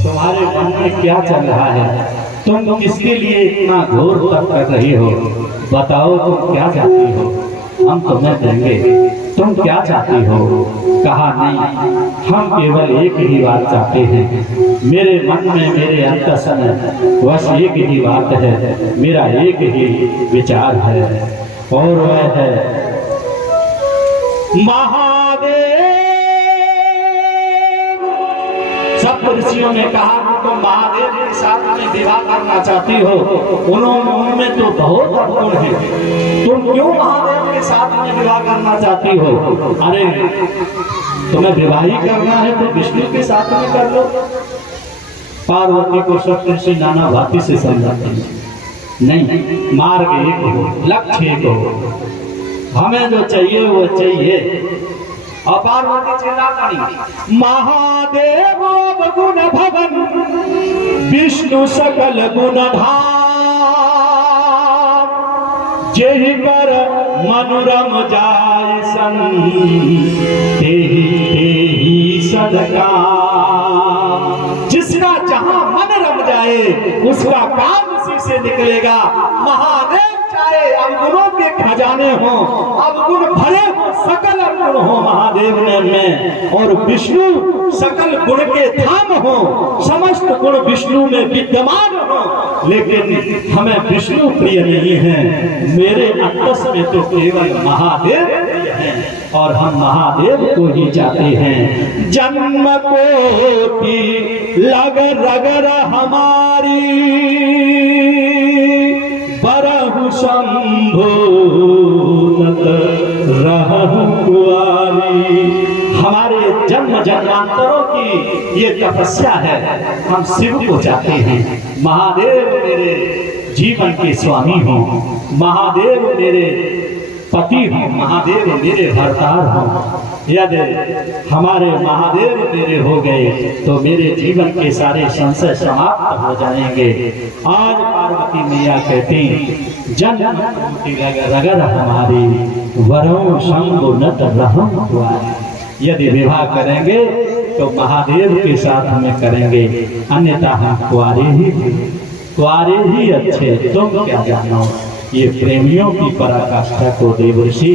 तुम्हारे मन में क्या चल रहा है, तुम किसके लिए इतना घोर तप कर रही हो, बताओ तुम क्या चाहती हो, हम तुम्हें देंगे। तुम क्या चाहती हो? कहा नहीं, हम केवल एक ही बात चाहते हैं, मेरे मन में मेरे अंतसन बस एक ही बात है, मेरा एक ही विचार है और वह है महादेव। सब ऋषियों ने कहा कि तुम महादेव के साथ में विवाह करना चाहती हो, उनमें तो बहुत गुण है, तुम क्यों महादेव के साथ में विवाह करना चाहती हो? अरे तुम्हें विवाह ही करना है तो विष्णु के साथ में कर लो। पार्वती को सब ऋषि नाना भांति से समझाते हैं, नहीं, मार्ग एक हो, लक्ष्य एक हो, हमें जो चाहिए वो चाहिए। और पार्वती चिल्ला पड़ी, महादेव गुण भवन विष्णु सकल गुण धाम, जेहि कर मनुरम जाय सन तेहि तेहि सदका। जिसका जहां मन रम जाए उसका काम उसी से निकलेगा। महादेव चाहे अवगुणों के खजाने हो, अवगुण भरे हो, सकल अवगुण हो महादेव में, और विष्णु सकल गुण के धाम हो, समस्त गुण विष्णु में विद्यमान हो, लेकिन हमें विष्णु प्रिय नहीं है, मेरे अंतस में तो केवल महादेव प्रिय है और हम महादेव को ही चाहते हैं। जन्म कोटि लग रगर हमारी, बरहु शंभो रहु कुआरी। हमारे जन्म जन्मांतरों की ये तपस्या है, हम शिव को चाहते हैं। महादेव मेरे जीवन के स्वामी हो, महादेव मेरे पति हो, महादेव मेरे भरतार हो। यदि हमारे महादेव मेरे हो गए तो मेरे जीवन के सारे संशय समाप्त हो जाएंगे। आज पार्वती मैया कहती, जन्म रगर हमारी, वरों शंभु नत रहम कुआरी। यदि विवाह करेंगे तो महादेव के साथ में करेंगे, अन्यथा हम कुआरे ही अच्छे, तुम क्या जानो। ये प्रेमियों की पराकाष्ठा को देवर्षि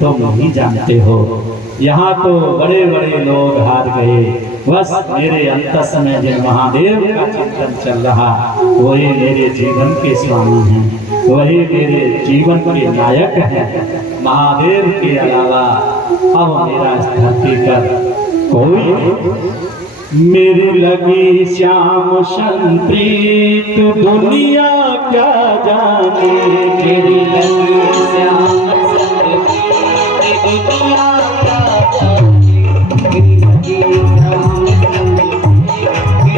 तुम नहीं जानते हो। यहाँ तो बड़े बड़े लोग हार गए, बस मेरे अंतस में जिन महादेव का चिंतन चल रहा वही मेरे जीवन के स्वामी हैं, वही मेरे जीवन के नायक हैं। महादेव के अलावा अब मेरा इस धरती पर कोई नहीं। मेरी लगी श्याम संप्रीत दुनिया क्या जाने, मेरी लगी श्याम संप्रीत दुनिया क्या जाने, मेरी लगी श्याम संप्रीत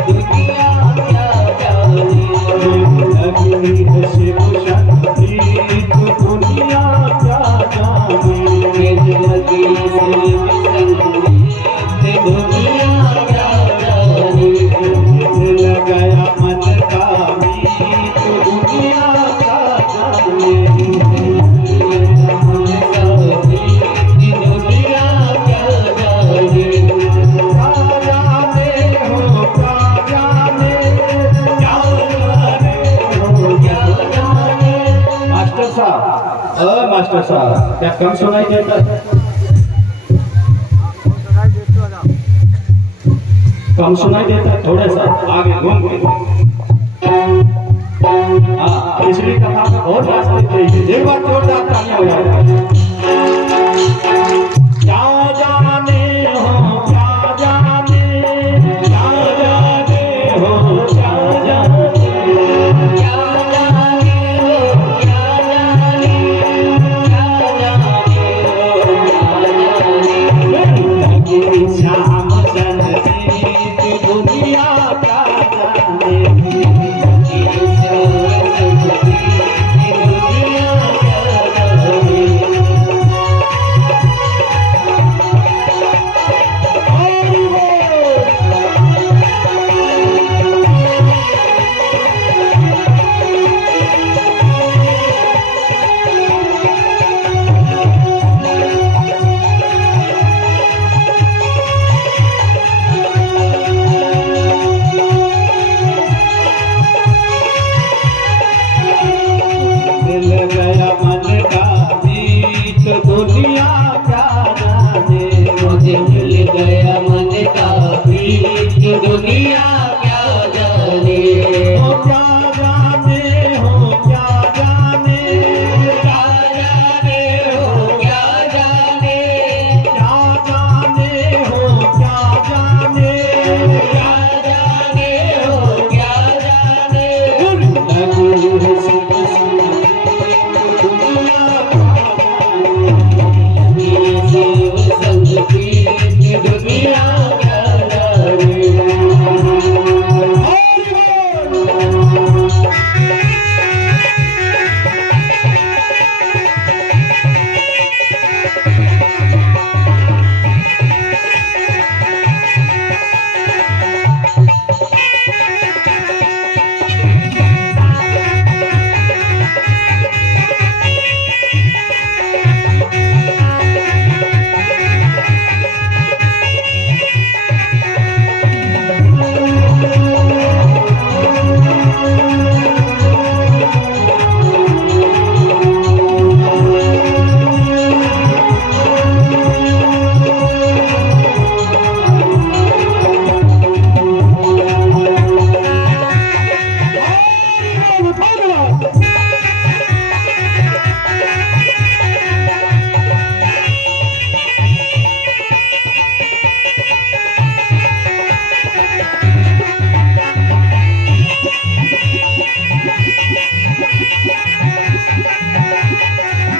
दुनिया क्या जाने, मेरी लगी शिव संप्रीत दुनिया क्या जाने, मेरी लगी शिव संप्रीत दुनिया गया मन का मीत दुनिया का जाने, दुनिया क्या जाने, क्या जाने हो क्या जाने, क्या जाने हो क्या जाने। मास्टर साहब क्या कम सुनाई देता है? कम सुनाई देता है, थोड़ा सा आगे घूम के। हाँ, पिछली कथा में बहुत रास्ते थे, एक बार जोरदार तालियां हो जाए। क्या जाने हो क्या जाने, क्या जाने हो क्या जाने, क्या जाने हो क्या जाने, क्या जाने हो क्या जाने। श्याम दुनिया क्या जाने, मुझे मिल गया मन का प्रीत दुनिया क्या जाने, हो क्या जाने हो क्या जाने, क्या जाने हो क्या जाने, क्या जाने हो क्या जाने, क्या जाने हो क्या जाने।